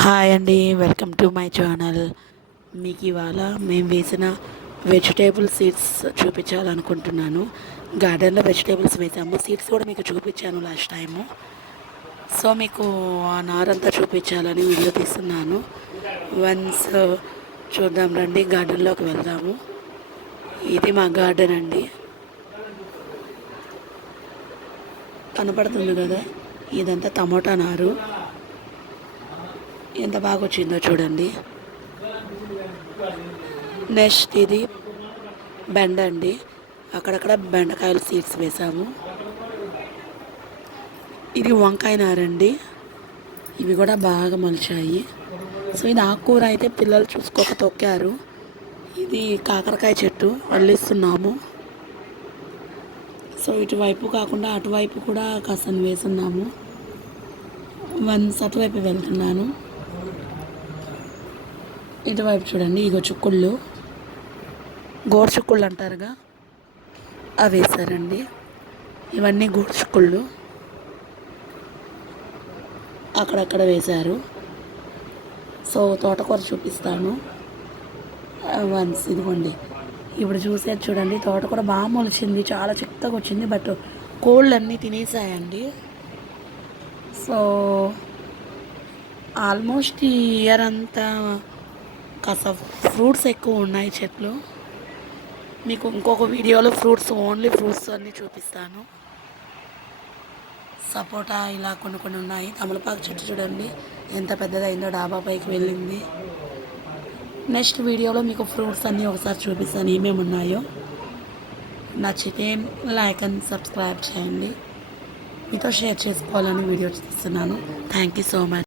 Hi అండి welcome to my channel. మీకు ఇవాళ మేము వేసిన వెజిటేబుల్ సీడ్స్ చూపించాలనుకుంటున్నాను. గార్డెన్లో వెజిటేబుల్స్ వేసాము. సీడ్స్ కూడా మీకు చూపించాను లాస్ట్ టైము. సో మీకు ఆ నారంతా చూపించాలని వీడియో తీస్తున్నాను. వన్స్ చూద్దాం రండి గార్డెన్లోకి వెళ్దాము. ఇది మా గార్డెన్ అండి. కనపడుతుంది కదా? ఇదంతా టమోటా నారు. ఎంత బాగా వచ్చిందో చూడండి. నెక్స్ట్ ఇది బెండ అండి. అక్కడక్కడ బెండకాయల సీడ్స్ వేసాము. ఇది వంకాయ నారండి. ఇవి కూడా బాగా మొలిచాయి. సో ఇది ఆకుకూర అయితే పిల్లలు చూసుకోక తొక్కారు. ఇది కాకరకాయ చెట్టు అల్లిస్తున్నాము సో ఇటువైపు కాకుండా అటువైపు కూడా కాసన్ వేసున్నాము. వన్స్ అటువైపు వెళ్తున్నాను. ఇటువైపు చూడండి ఇగో చుక్కుళ్ళు. గోర్చుక్కుళ్ళు అంటారుగా అవి వేసారండి ఇవన్నీ గోర్చుక్కుళ్ళు అక్కడక్కడ వేశారు. సో తోటకూర చూపిస్తాను. వన్స్ ఇదిగోండి. ఇప్పుడు చూసేది చూడండి తోటకూర బాగా మొలిచింది చాలా చిక్కగా వచ్చింది బట్ కోళ్ళు అన్నీ తినేసాయండి. సో ఆల్మోస్ట్ ఈ ఇయర్ అంతా కాస్త ఫ్రూట్స్ ఎక్కువ ఉన్నాయి చెట్లు. మీకు ఇంకొక వీడియోలో ఫ్రూట్స్ ఓన్లీ ఫ్రూట్స్ అన్నీ చూపిస్తాను. సపోటా ఇలా కొన్ని కొన్ని ఉన్నాయి. తమలపాకు చెట్టు చూడండి. ఎంత పెద్దదైందో డాబా పైకి వెళ్ళింది. నెక్స్ట్ వీడియోలో మీకు ఫ్రూట్స్ అన్నీ ఒకసారి చూపిస్తాను. ఏమేమి ఉన్నాయో. నచ్చితే లైక్ అండ్ సబ్స్క్రైబ్ చేయండి. మీతో షేర్ చేసుకోవాలని వీడియో చూస్తున్నాను థ్యాంక్ యూ సో మచ్.